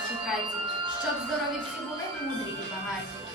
ваші праці, щоб здорові всі були мудрі і багаті.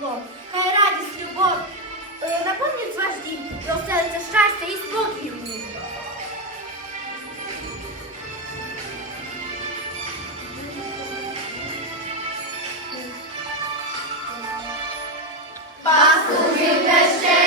тепло, хай радість, любов э, наповнюють ваш день, розселиться щастя і спокій в ній. Пасуйте ще!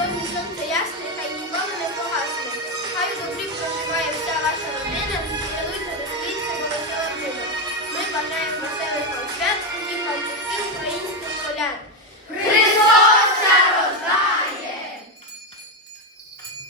зовні сонце ясне.